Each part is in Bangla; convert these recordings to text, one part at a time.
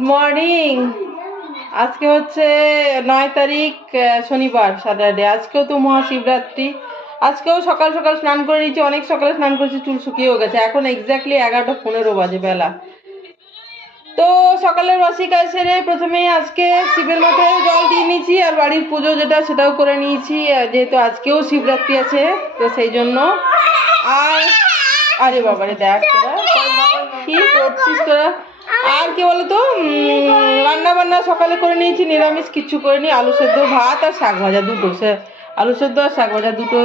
Good morning. আজকে হচ্ছে 9 তারিখ, শনিবার, স্যাটারডে। আজকেও তো মহাশিবরাত্রি। আজকেও সকাল সকাল স্নান করে নিয়েছি, অনেক সকালে স্নান করেছি, চুল শুকিয়েও গেছে। এখন এক্স্যাক্টলি 11:15 বাজে বেলা। তো সকালের বাসি কাজ সেরে প্রথমেই আজকে শিবের মাথায় জল দিয়ে নিয়েছি, আর বাড়ির পুজো যেটা সেটাও করে নিয়েছি, যেহেতু আজকেও শিবরাত্রি আছে তো সেই জন্য। আর আরে বাবারে দেখ তোরা কি করছিস তোরা। আর কি বলতো, রান্না বান্না সকালে করে নিয়েছি, নিরামিষ কিচ্ছু করিনি। আলু সেদ্ধ, ভাত আর শাক ভাজা দুটো, আলু সেদ্ধ আর শাক ভাজা দুটো।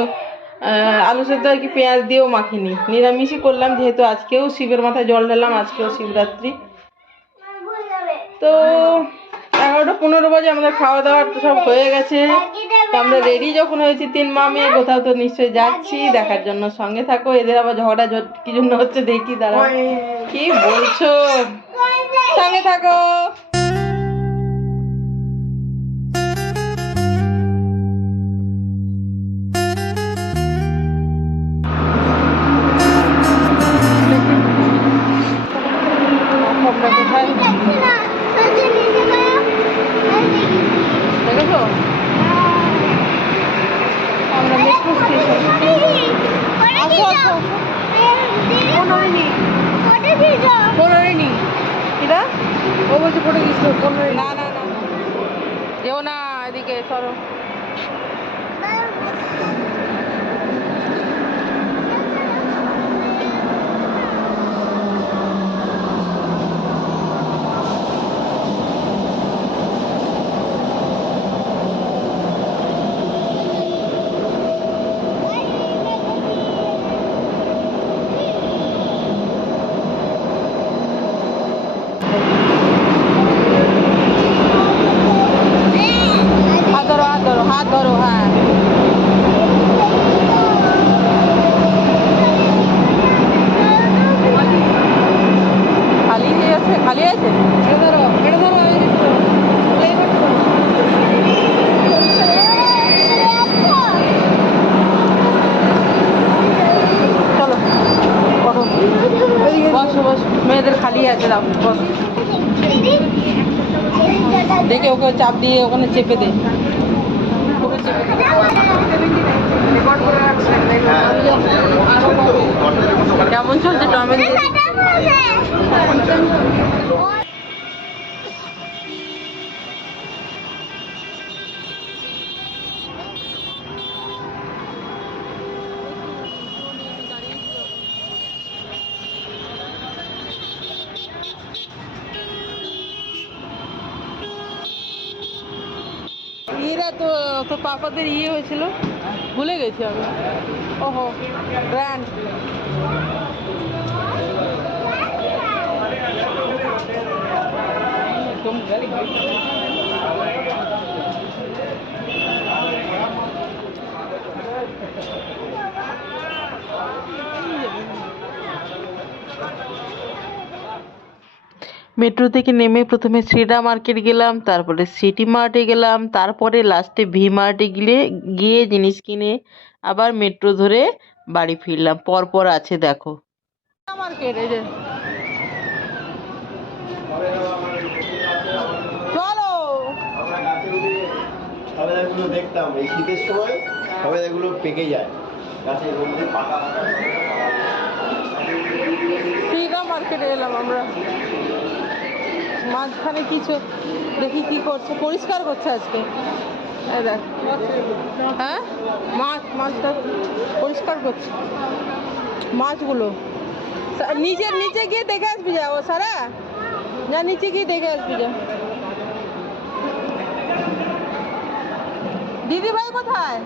আলু সেদ্ধ আর কি পেঁয়াজ দিয়েও মাখিনি, নিরামিষই করলাম, যেহেতু আজকেও শিবের মাথায় জল ঢাললাম, আজকেও শিবরাত্রি। তো 11:15 বাজে, আমাদের খাওয়া দাওয়া তো সব হয়ে গেছে। তো আমরা রেডি যখন হয়েছি 3 মা মেয়ে, কোথাও তো নিশ্চয়ই যাচ্ছি দেখার জন্য। সঙ্গে থাকো। এদের আবার ঝগড়া কি জন্য হচ্ছে দেখি, দাঁড়াও। কি বলছো, সঙ্গে থাকো। দেখেছো, আমরা মেট্রো স্টেশন। আসো আসো, এটা ও বলছে ফটো দিছিল, না না না যেও না, এদিকে সরো। হাত ধরো হাত ধরো হাত ধরো, হ্যাঁ। খালি আছে, খালি আছে। এটা ধরো, এটা ধরো, চলো বসো বসো বসো, মেয়েদের খালি আছে, দাও বস। দেখে ওকে চাপ দিয়ে ওখানে চেপে দে, ওকে চেপে দে। কেমন চলছে টমের? এরা তো তো পাপাদের ইয়ে হয়েছিল, ভুলে গেছি আমি। ওহো, ব্র্যান্ড। মেট্রো থেকে নেমে প্রথমে শ্রীরা মার্কেট গেলাম, তারপরে সিটি মার্টে গেলাম, তারপরে লাস্টে ভি মার্টে গিয়ে জিনিস কিনে আবার মেট্রো ধরে বাড়ি ফিরলাম। পরপর আছে দেখো মার্কেট। এই যে চলো, সবেদাগুলো দেখতাম এই শীতের সময়, সবেদাগুলো পেকে যায় গাছের মধ্যে, পাকা পাকা। শ্রীরা মার্কেটে এলাম আমরা। মাঝখানে কিছু দেখি কি করছে, পরিষ্কার করছে আজকে। এই দেখ, হ্যাঁ মাছটা পরিষ্কার করছে, মাছগুলো। নিচে নিচে গিয়ে দেখে আসবি, যা ও সারা যা, নিচে গিয়ে দেখে আসবি যা। দিদি ভাই কোথায়?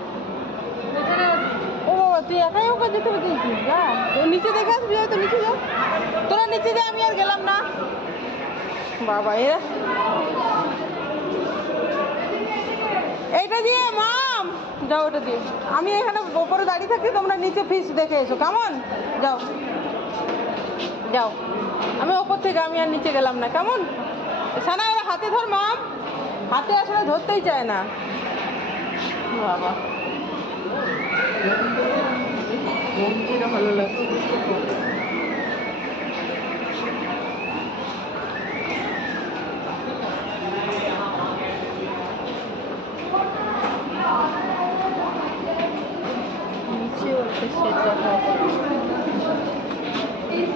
ও বাবা, তুই একাই ওকে যেতে পেরেছিস? যা, ও নিচে দেখে আসবি, হয়তো নিচে যা, তোরা নিচে যা, আমি আর গেলাম না। বাবা, এরা এইটা দিয়ে মাম যাও, ওটা দিয়ে। আমি এখানে ওপরে দাঁড়িয়ে থাকি, তোমরা নিচে ফিশ দেখে এসো, কেমন? যাও যাও, আমি ওপর থেকে, আমি আর নিচে গেলাম না, কেমন? সানা ওরা হাতে ধর মাম, হাতে আসলে ধরতেই চায় না বাবা। ভালো লাগছে।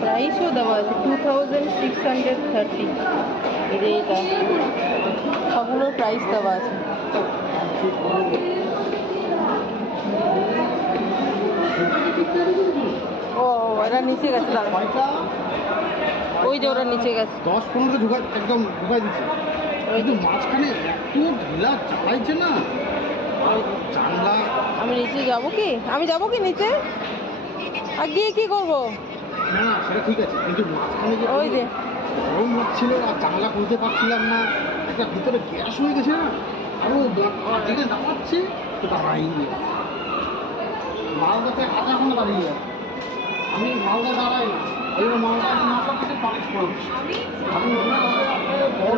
প্রাইসও দেওয়া আছে 2630। এই যে এটা সবগুলোর প্রাইস দেওয়া আছে। ও এরা নিচে গেছে দাঁড়া, ওই যে ওরা নিচে গেছে। 10-15 ঢুকাই একদম ঢুকাই দিচ্ছে, কিন্তু মাঝখানে এত ঢিলা চালাইছে না জানলা। আমি নিচে যাবো কি, আমি যাবো কি নিচে, আর গিয়ে কি করবো? না না সেটা ঠিক আছে, কিন্তু মাঝখানে যে ওই যে গরম লাগছিল আর জানলা খুলতে পারছিলাম না, একটা ভিতরে গ্যাস হয়ে গেছে না, আরো যেখানে দাঁড়াচ্ছে তো দাঁড়াইনি। মালদাতে আধা ঘন্টা দাঁড়িয়ে আছে, আমি মালদা দাঁড়াই না, ওই মালদা থেকে পালিশ করবো।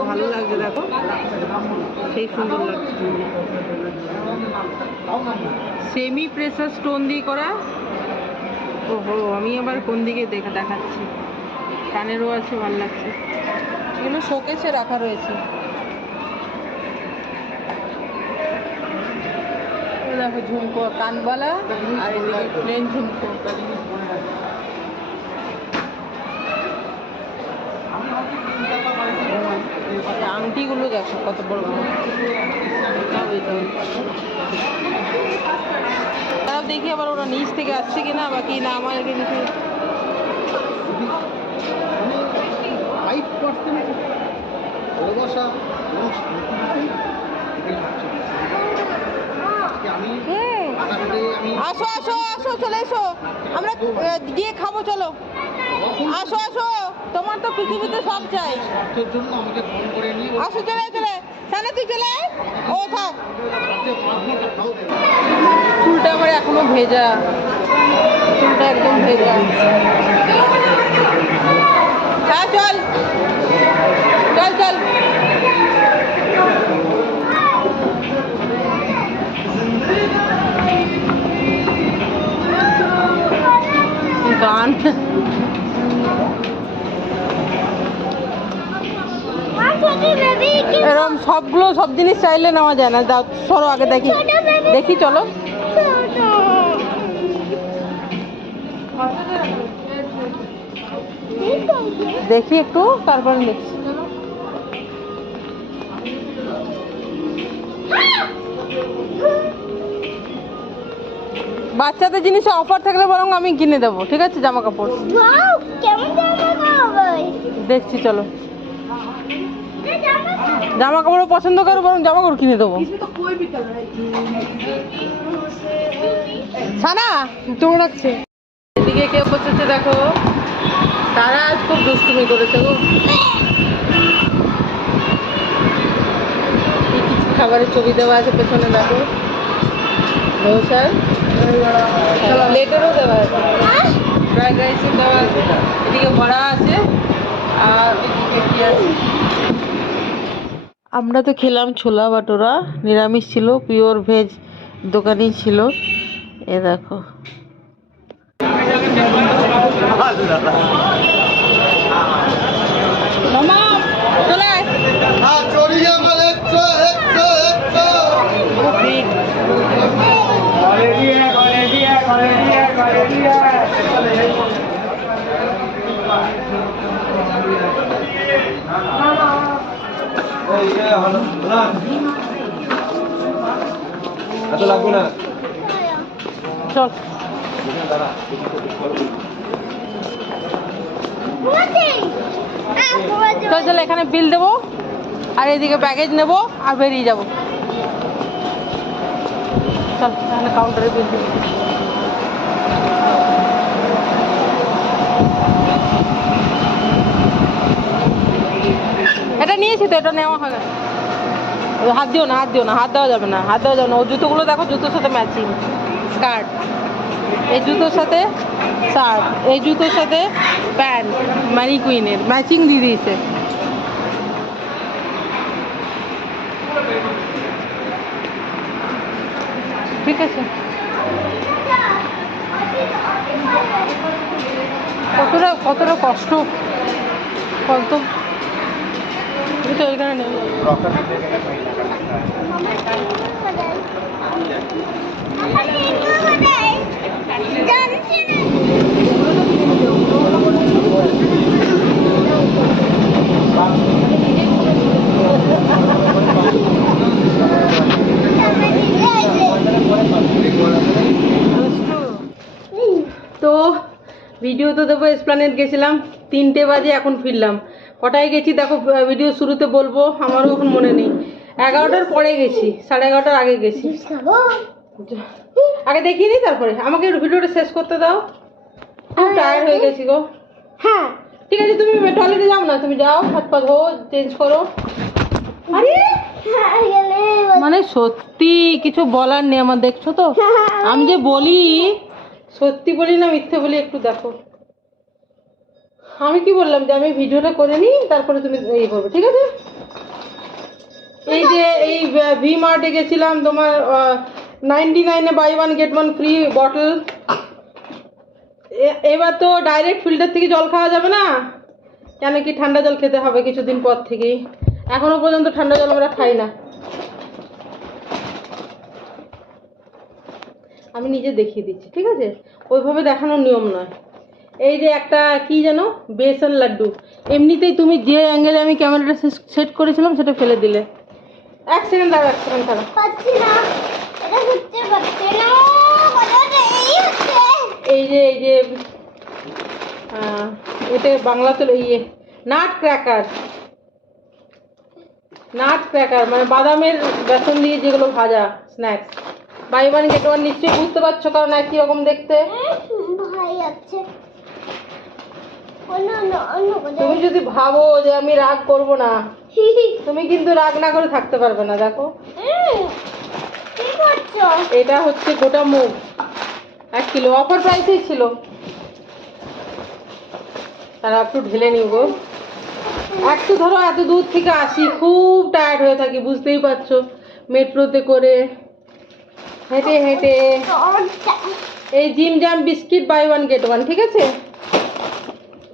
ভালো লাগছে দেখো, সেই সুন্দর লাগছে। সেমি প্রেসার স্টোন দিয়ে করা। ওহো আমি আবার কোন দিকে দেখাচ্ছি, কানেরও আছে, ভালো লাগছে। এগুলো শোকেসে রাখা রয়েছে। দেখো ঝুমকো কানবালা, আর এদিকে প্লেন ঝুমকো। আংটিগুলো দেখো কত বড় বড়। তাও দেখি আবার ওরা নিচ থেকে আসছে কিনা বা কি না, আমার কিন্তু 5% ভালোবাসা এবং শান্তি আমি আসো আসো আসো, চলে এসো, আমরা গিয়ে খাবো, চলো আসো আসো, তোমার তো পৃথিবীতে সব চাই। স্বার্থের জন্য আমাকে ফোন করে নিয়ে আসো চলে চলে, সানা তুই চলে আয়, ও থাক। চুলটা আমার এখনো ভেজা, চুলটা একদম ভেজা। হ্যাঁ চল চল চল। গান এরকম সবগুলো সব জিনিস চাইলে নেওয়া যায় না। যাও সরো আগে দেখি, দেখি চলো। দেখি একটু, তারপরে দেখছি। বাচ্চাদের জিনিসে অফার থাকলে বরং আমি কিনে দেবো, ঠিক আছে? জামা কাপড় দেখছি, চলো। জামা কাপড়ও পছন্দ করো, বরং জামা কাপড় কিনে দেবো। সানা তোর রাখছে, এদিকে কে বসেছে দেখো, তারা আজ খুব দুষ্টুমি করেছে গো। কিছু খাবারের ছবি দেওয়া আছে পেছনে দেখো, ধোসার প্লেটেরও দেওয়া আছে, ফ্রাইড রাইসের দেওয়া আছে, এদিকে বড়া আছে, আর এদিকে কি আছে। আমরা তো খেলাম ছোলা বাটোরা, নিরামিষ ছিল, পিওর ভেজ দোকানেই ছিল। এ দেখো মামা চলে আয়। এত লাগবে না, চল চল চল, এখানে বিল দেবো আর এদিকে ব্যাগেজ নেবো আর বেরিয়ে যাবো। চল এখানে কাউন্টারে বিল দেবো। এটা নিয়েছি তো, এটা নেওয়া হয়ে গেছে। হাত দিও না, হাত দিও না, হাত দেওয়া যাবে না, হাত দেওয়া যাবে না। ও জুতোগুলো দেখো, জুতোর সাথে ম্যাচিং স্কার্ট, এই জুতোর সাথে শার্ট, এই জুতোর সাথে প্যান্ট, ম্যানি কুইনের ম্যাচিং দিয়ে দিয়েছে। ঠিক আছে, কতটা কতটা কষ্ট, কত তো এখানে নেই। জানছি ভিডিও তো দেবো, এসপ্ল্যানেড গেছিলাম 3টে বাজে, এখন ফিরলাম। কটায় গেছি দেখো, ভিডিও শুরুতে বলবো, আমারও এখন মনে নেই। 11টার পরে গেছি, 11:30টার আগে গেছি। আগে দেখিয়ে নিই তারপরে আমাকে একটু ভিডিওটা শেষ করতে দাও। খুব টায়ার্ড হয়ে গেছি গো। হ্যাঁ ঠিক আছে, তুমি টয়লেটে যাও না, তুমি যাও, হাত পা ধো, চেঞ্জ করো। আরে মানে সত্যি কিছু বলার নেই আমার, দেখছো তো আমি যে বলি, সত্যি বলি না মিথ্যে বলি একটু দেখো। আমি কি বললাম যে আমি ভিডিওটা করে নিই, তারপরে তুমি এই করবে, ঠিক আছে? এই যে এই ভি মার্টে গেছিলাম, তোমার 99-এ বাই 1 গেট 1 ফ্রি বটল। এবার তো ডাইরেক্ট ফিল্টার থেকে জল খাওয়া যাবে না, কেন কি ঠান্ডা জল খেতে হবে কিছুদিন পর থেকেই। এখনো পর্যন্ত ঠান্ডা জল আমরা খাই না। আমি নিজে দেখিয়ে দিচ্ছি, ঠিক আছে? ওইভাবে দেখানোর নিয়ম নয়। এই যে একটা কি যেন বেসন লাড্ডু, এমনিতেই তুমি যে অ্যাঙ্গেলে আমি ক্যামেরাটা সেট করেছিলাম সেটা ফেলে দিলে। 1 সেকেন্ড দাঁড়া, 1 সেকেন্ড দাঁড়া। পাচ্ছি না, এটা হচ্ছে পাচ্ছে না, কথাটা এই হচ্ছে। এই যে এটা বাংলাতে ইয়ে নাট ক্র্যাকার। নাট ক্র্যাকার মানে বাদামের বেসন দিয়ে যেগুলো ভাজা স্ন্যাক্স। বাই 1 গেট 1 নিশ্চয়ই বুঝতে পারছো, কারণ একই রকম দেখতে। ভাই আছে অন্য অন্য অন্য কথা। তুমি যদি ভাবো যে আমি রাগ করব না, তুমি কিন্তু রাগ না করে থাকতে পারবে না। দেখো কি করছো? এটা হচ্ছে গোটা মুগ, 1 কিলো, অফার প্রাইসেই ছিল। তারা একটু ঢেলে নিব। একটু ধরো এত দূর থেকে আসি, খুব টায়ার্ড হয়ে থাকি, বুঝতেই পারছো, মেট্রোতে করে হেঁটে হেঁটে। এই Jim Jam biscuit buy 1 get 1, ঠিক আছে?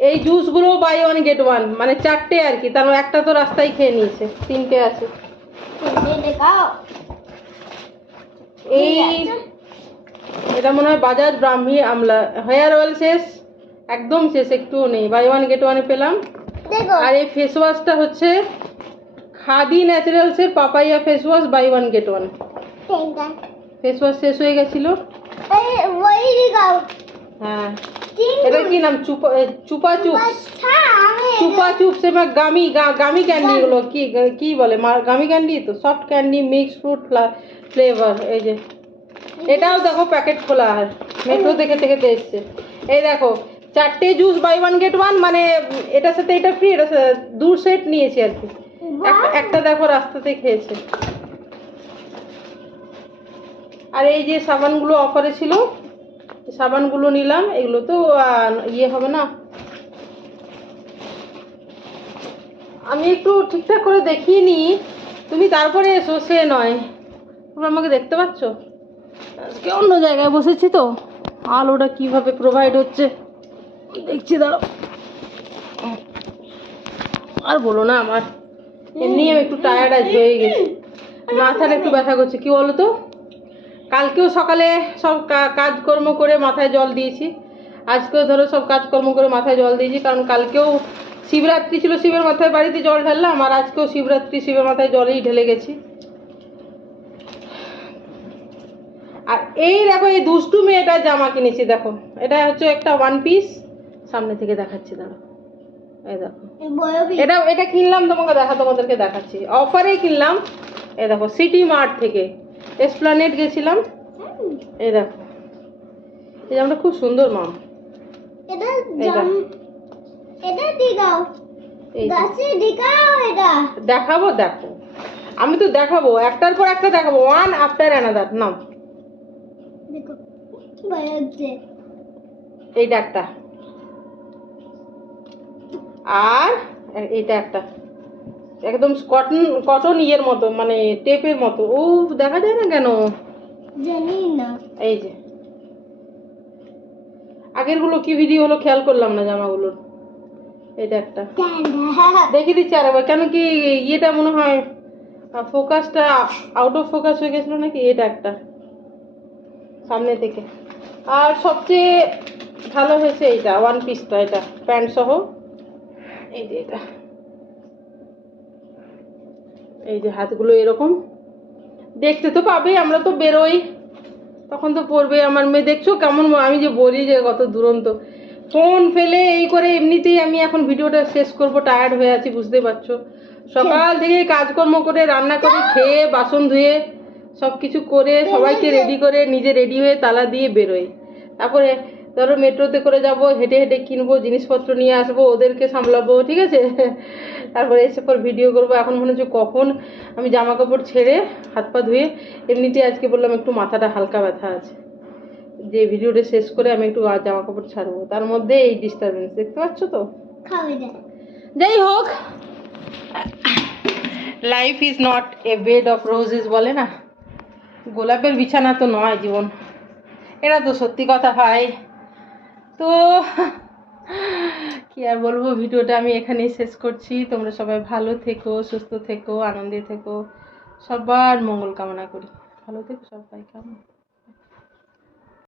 এই জুসগুলো বাই 1 গেট 1, মানে 4টে আর কি, তার একটা তো রাস্তায় খেয়ে নিয়েছে, 3টে আছে। দেখাও এই এটা মনে হয় বাজাজ ব্রাহ্মী আমলা হেয়ার অয়েল শেষ, একদম শেষ, একটুও নেই। বাই 1 গেট 1 পেলাম। দেখো আর এই ফেস ওয়াশটা হচ্ছে খাদি ন্যাচারালসের papaya face wash buy 1 get 1। তিনটা ফেস ওয়াশ শেষ হয়ে গেছিল। এই ওই দেখাও হ্যাঁ, এটা কি নাম? চুপা চুপস। চুপা চুপস এবার গামি গামি ক্যান্ডি, এগুলো কি কি বলে, গামি ক্যান্ডি তো, soft candy mix fruit flavour. এই যে এটাও দেখো প্যাকেট খোলা, আর মেট্রো থেকে থেকে এসছে। এই দেখো 4টে জুস বাই 1 গেট 1, মানে এটার সাথে এটা ফ্রি, এটা 2 সেট নিয়েছি আর কি। একটা দেখো রাস্তাতে খেয়েছে। আর এই যে সাবানগুলো অফারে ছিল, সাবানগুলো নিলাম। এগুলো তো ইয়ে হবে না, আমি একটু ঠিকঠাক করে দেখিয়ে নিই, তুমি তারপরে এসো, সে নয়। তোমরা আমাকে দেখতে পাচ্ছ, আজকে অন্য জায়গায় বসেছি তো, আলোটা কিভাবে প্রোভাইড হচ্ছে দেখছি, দাঁড়াও। আর বলো না, আমার এমনি আমি একটু টায়ার্ড আজ হয়ে গেছি, মাথাটা একটু ব্যথা করছে। কি বলো তো, কালকেও সকালে সব কাজকর্ম করে মাথায় জল দিয়েছি, আজকেও ধরো সব কাজকর্ম করে মাথায় জল দিয়েছি, কারণ কালকেও শিবরাত্রি ছিল, শিবের মাথায় বাড়িতে জল ঢাললাম, আর আজকেও শিবরাত্রি, শিবের মাথায় জলেই ঢেলে গেছি। আর এই দেখো, এই দুষ্টু মেয়েটার জামা কিনেছি, দেখো এটা হচ্ছে একটা 1 পিস, সামনে থেকে দেখাচ্ছি, দাঁড়াও। এই দেখো, এটা কিনলাম, তোমাদেরকে দেখাচ্ছি, অফারে কিনলাম। এই দেখো সিটি মার্ট থেকে, এসপ্ল্যানেড গেছিলাম। এই দেখো, এই জামাটা খুব সুন্দর মা। এটা এটা দেখাও, এই যে, গাছে দেখাও, এটা দেখাবো, দেখো আমি তো দেখাবো, একটার পর একটা দেখাবো, ওয়ান আফটার অ্যানাদার। নাও দেখো কি বাজছে। এইটা একটা, আর এইটা একটা, একদম কটন ইয়ের মতো, মানে টেপের মতো। ও দেখা যায় না কেন জানি না। এই যে আগের গুলো কি ভিডিও হলো খেয়াল করলাম না জামাগুলোর। এটা একটা দেখিয়ে দিচ্ছি আরেকবার, কেন কি ইয়েটা মনে হয় ফোকাসটা আউট অফ ফোকাস হয়ে গেছিল নাকি। এটা একটা সামনে থেকে, আর সবচেয়ে ভালো হয়েছে এইটা 1 পিসটা, এটা প্যান্ট সহ। এই যে এটা, এই যে হাতগুলো এরকম দেখতে তো পাবেই, আমরা তো বেরোই তখন তো পরবে। আমার মেয়ে দেখছো কেমন, আমি যে বলি যে কত দুরন্ত, ফোন ফেলে এই করে এমনিতেই আমি এখন ভিডিওটা শেষ করব, টায়ার্ড হয়ে আছি বুঝতে পারছো। সকাল থেকে কাজকর্ম করে রান্না করে খেয়ে বাসন ধুয়ে সব কিছু করে সবাইকে রেডি করে নিজে রেডি হয়ে তালা দিয়ে বেরোই। তারপরে ধরো মেট্রোতে করে যাব, হেঁটে হেঁটে কিনবো, জিনিসপত্র নিয়ে আসবো, ওদেরকে সামলাবো, ঠিক আছে। তারপরে এসে পর ভিডিও করবো। এখন মনে হচ্ছে কখন আমি জামা কাপড় ছেড়ে হাত পা ধুয়ে, এমনিতে আজকে বললাম একটু মাথাটা হালকা ব্যথা আছে, যে ভিডিওটা শেষ করে আমি একটু জামা কাপড় ছাড়বো, তার মধ্যে এই ডিস্টারবেন্স দেখতে পাচ্ছ তো। খাবে না। যাই হোক, life is not a bed of roses বলে না, গোলাপের বিছানা তো নয় জীবন, এটা তো সত্যি কথা ভাই। তো কি আর বলবো, ভিডিওটা আমি এখানেই শেষ করছি। তোমরা সবাই ভালো থেকো, সুস্থ থেকো, আনন্দে থেকো, সবার মঙ্গল কামনা করি। ভালো থেকো সবাই, কেমন।